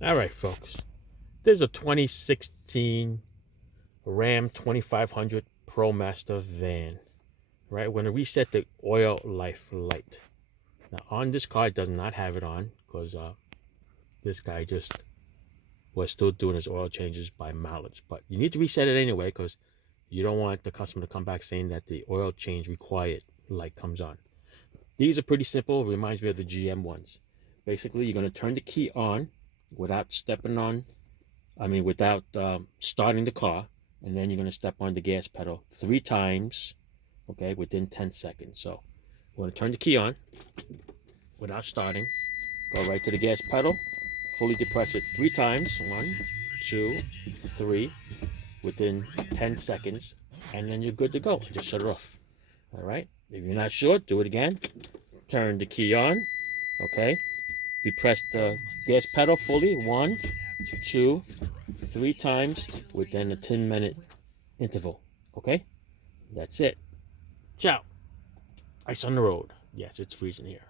All right, folks. There's a 2016 Ram 2500 ProMaster van. Right, we're gonna reset the oil life light. Now on this car, it does not have it on because this guy just was still doing his oil changes by mileage. But you need to reset it anyway because you don't want the customer to come back saying that the oil change required light comes on. These are pretty simple. It reminds me of the GM ones. Basically, you're going to turn the key on without without starting the car. And then you're going to step on the gas pedal 3 times, okay, within 10 seconds. So we're going to turn the key on without starting. Go right to the gas pedal. Fully depress it 3 times. 1, 2, 3, within 10 seconds. And then you're good to go. Just shut it off. All right. If you're not sure, do it again. Turn the key on. Okay. Depress the gas pedal fully. 1, 2, 3 times within a 10-minute interval. Okay. That's it. Ciao. Ice on the road. Yes, it's freezing here.